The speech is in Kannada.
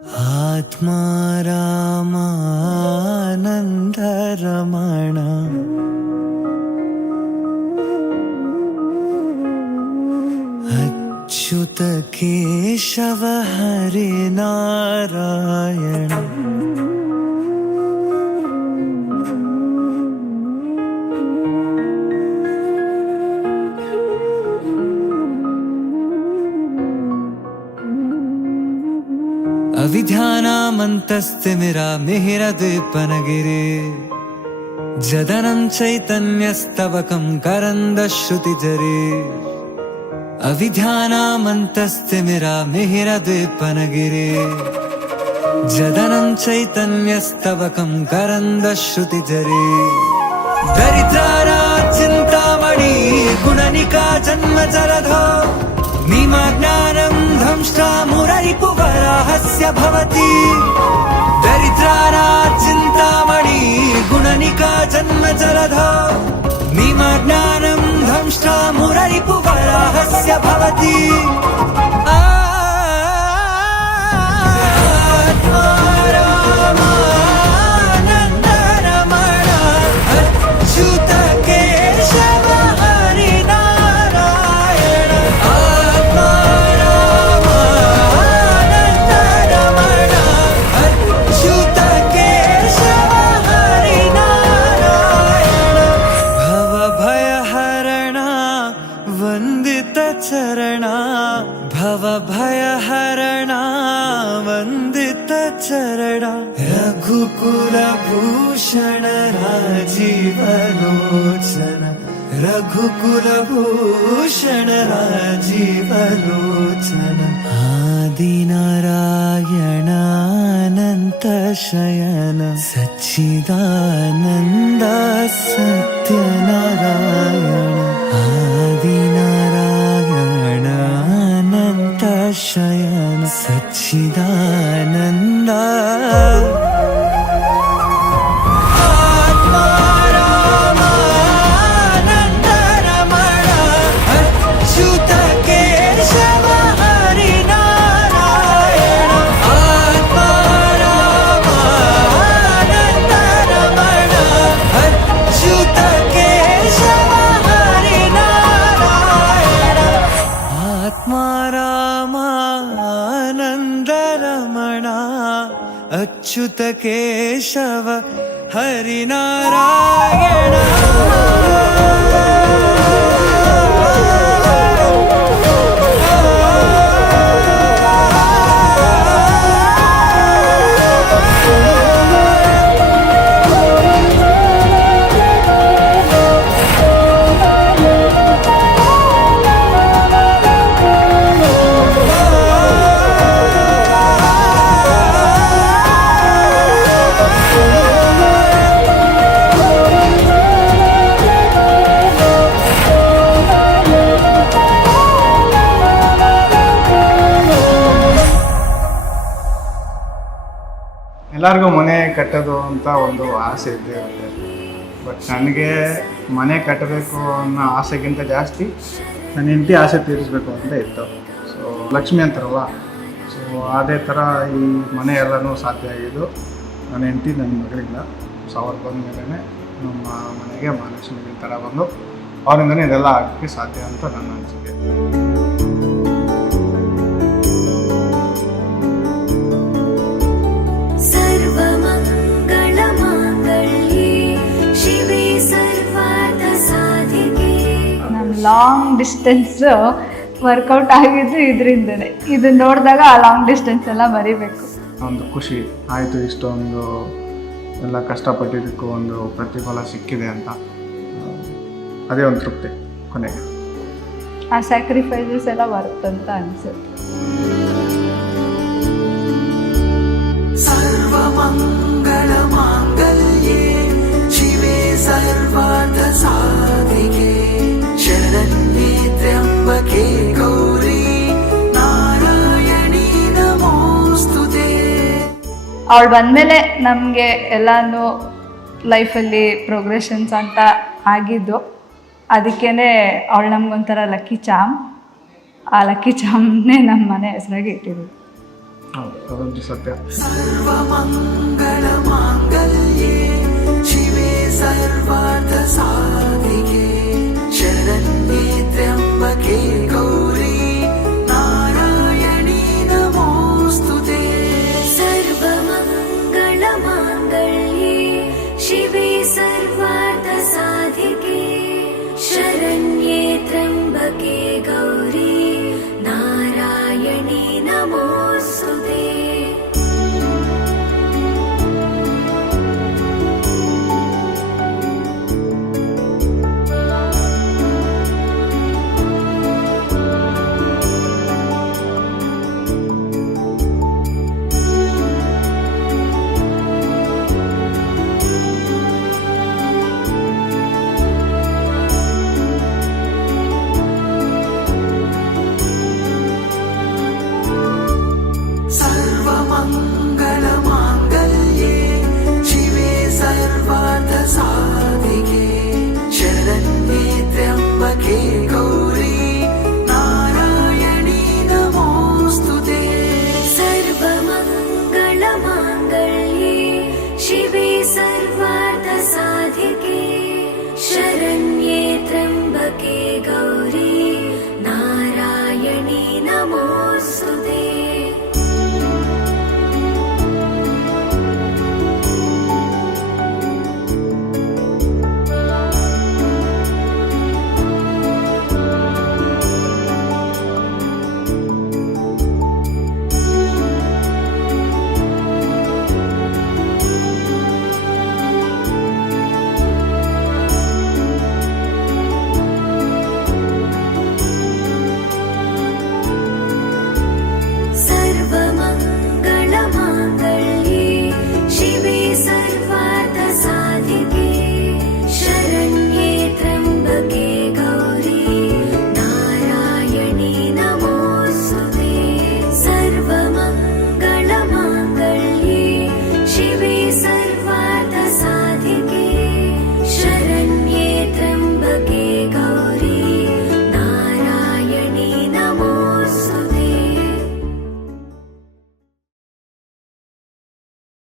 ಆತ್ಮಾರಾಮಾನಂದರಮಣ ಅಚ್ಯುತ ಕೇಶವ ಹರಿ ನಾರಾಯಣ. अविध्यानामन्तस्तिमिरामिहिरद्वीपनगिरे जदनं चैतन्यस्तवकं करन्दश्रुतिजरे. अविध्यानामन्तस्तिमिरामिहिरद्वीपनगिरे जदनं चैतन्यस्तवकं करन्दश्रुतिजरे. दरिद्राराचिन्तामणि गुणनिका जन्मजलधो निमज्ञानं ध्वंष्टा मुररिपुवराहस्य भवति. दरिद्राराचिन्तामणि गुणनिका जन्मजलधो निमज्ञानं ध्वंष्टा मुररिपुवराहस्य भवति. आत्मारामानन्दरमण अच्युत केशव हरि नारायण. आत्मारामानन्दरमण अच्युत केशव हरि नारायण. भवभयहरण वन्दित चरण भवभयहरण वन्दित चरण. रघुकुलभूषण राजीवलोचन रघुकुलभूषण राजीवलोचन. आदिनारायण अनंत शयन सच्चिदानन्द सत्यनारायण. आदिनारायण अनंत शयन सच्चिदानन्द. आत्मारामानन्दरमण अच्युत केशव हरि नारायण. आत्मारामानन्दरमण अच्युत केशव हरि नारायण. आत्मारामानन्दरमण अच्युत केशव हरि नारायण. ಎಲ್ಲರಿಗೂ ಮನೆ ಕಟ್ಟೋದು ಅಂತ ಒಂದು ಆಸೆ ಇದ್ದೇ ಇರುತ್ತೆ. ಬಟ್ ನನಗೆ ಮನೆ ಕಟ್ಟಬೇಕು ಅನ್ನೋ ಆಸೆಗಿಂತ ಜಾಸ್ತಿ ನನ್ನ ಹೆಂಡತಿ ಆಸೆ ತೀರಿಸ್ಬೇಕು ಅಂತ ಇತ್ತು. ಸೊ ಲಕ್ಷ್ಮಿ ಅಂತಾರಲ್ಲ, ಸೊ ಅದೇ ಥರ ಈ ಮನೆ ಎಲ್ಲನೂ ಸಾಧ್ಯ ಆಗಿದ್ದು ನನ್ನ ಹೆಂಡತಿ ನನ್ನ ಮಗಳಿಲ್ಲ. ಸೊ ಅವ್ರು ಬಂದ ಮೇಲೆ ನಮ್ಮ ಮನೆಗೆ ಮಹಾಲಕ್ಷ್ಮಿ ಥರ ಬಂದು ಅವರಿಂದನೇ ಇದೆಲ್ಲ ಆಗೋಕ್ಕೆ ಸಾಧ್ಯ ಅಂತ ನನ್ನ ಅನಿಸಿಕೆ. ಲಾಂಗ್ ಡಿಸ್ಟೆನ್ಸ್ ವರ್ಕೌಟ್ ಆಗಿದ್ದು ಇದರಿಂದನೇ. ಇದು ನೋಡಿದಾಗ ಆ ಲಾಂಗ್ ಡಿಸ್ಟೆನ್ಸ್ ಎಲ್ಲ ಮರಿಬೇಕು. ಒಂದು ಖುಷಿ ಆಯಿತು, ಇಷ್ಟೊಂದು ಎಲ್ಲ ಕಷ್ಟಪಟ್ಟಿದ್ದಕ್ಕೂ ಒಂದು ಪ್ರತಿಫಲ ಸಿಕ್ಕಿದೆ ಅಂತ ಅದೇ ಒಂದು ತೃಪ್ತಿ ಕೊನೆಗೆ. ಆ ಸ್ಯಾಕ್ರಿಫೈಸಸ್ ಎಲ್ಲ ವರ್ತ್ ಅಂತ ಅನಿಸುತ್ತೆ. ಸರ್ವಮಂಗಳ ಮಾಂಗಲ್ಯೆ ಶಿವೆ ಸರ್ವಾರ್ಥ ಸಾಧಿಕೆ ಶರಣ್ಯೆ ತ್ರ್ಯಂಬಕೆ ಗೌರಿ ನಾರಾಯಣಿ ನಮೋಸ್ತುತೆ. ಅವಳು ಬಂದಮೇಲೆ ನಮಗೆ ಎಲ್ಲನೂ ಲೈಫಲ್ಲಿ ಪ್ರೋಗ್ರೆಷನ್ಸ್ ಅಂತ ಆಗಿದ್ದು. ಅದಕ್ಕೇ ಅವಳು ನಮಗೊಂಥರ ಲಕ್ಕಿ ಚಾಮ್. ಆ ಲಕ್ಕಿ ಚಾಮ್ನೇ ನಮ್ಮ ಮನೆ ಹೆಸರಾಗಿ ಇಟ್ಟಿರೋದು. ಹೌದು, ಅದೊಂದು ಸತ್ಯ. ಸರ್ವಮಂಗಳ ಮಾಂಗಲ್ಯೆ ಶಿವೆ ಸರ್ವಾರ್ಥ ಸಾಧಿಕೆ ಶರಣ್ಯೆ ತ್ರ್ಯಂಬಕೆ